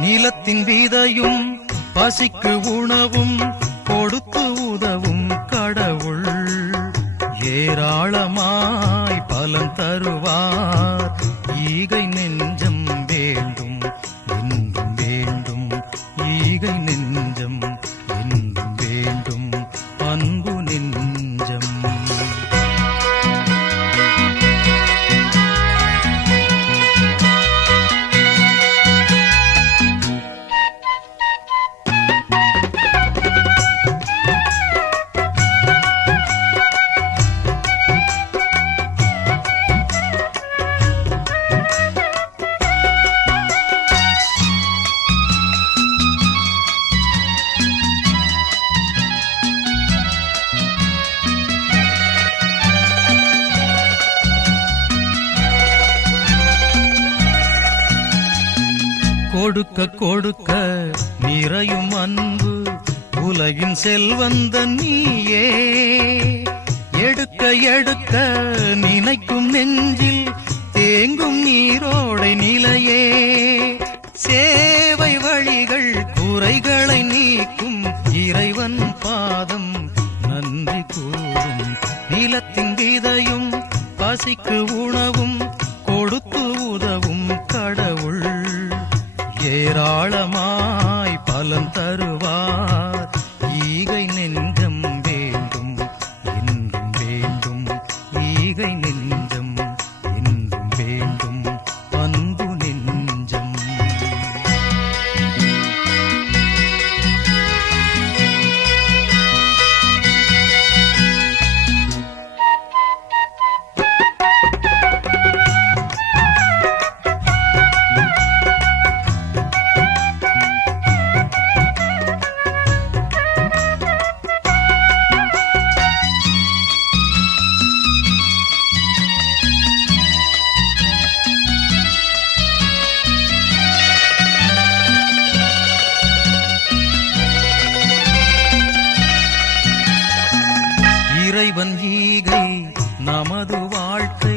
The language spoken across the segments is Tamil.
நிலத்தின் விதையும் பசிக்கு உணவும் கொடுத்து உதவும் கடவுள் ஏராளமாய் பலன் தருவார். ஈகை நெஞ்சம் வேண்டும் என்றும் வேண்டும், ஈகை நெஞ்சம் என்றும் வேண்டும், அன்பு நெஞ்சம். கொடுக்க கொடுக்க நிறையும் அன்பு உலகின் செல்வந்த நீயே. எடுக்க எடுக்க நினைக்கும் நெஞ்சில் தேங்கும் நீரோடை நிலையே. சேவை வழிகள் குறைகளை நீக்கும் இறைவன் பாதம் நன்றி கூறும். நிலத்தின் விதையும் பசிக்கு உணவும் கொடுத்து உதவும் கடவுள் ஏராளமாய் பலன் தருவார். ஈகை நெஞ்சம் வேண்டும் என்றும் வேண்டும், ஈகை நெஞ்சம் என்றும் வேண்டும், அன்பு நெஞ்சம். இறைவன் ஈகை நமது வாழ்க்கை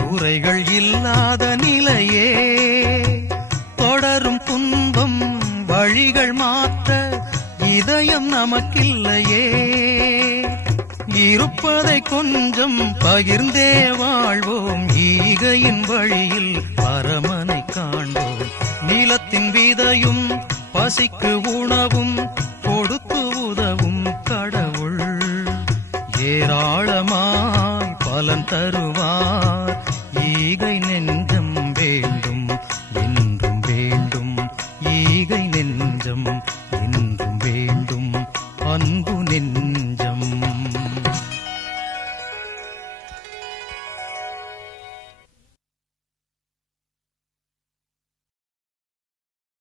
குறைகள் இல்லாத நிலையே. தொடரும் துன்பம் வழிகள் மாற்ற இதயம் நமக்கில்லையே. இருப்பதை கொஞ்சம் பகிர்ந்தே வாழ்வோம், ஈகையின் வழியில் பரமனை காண்போம். நிலத்தின் விதையும் பசிக்கு உணவும் கொடுத்து உதவும் கடவுள் ஏராளமாய் பலன் தருவார்.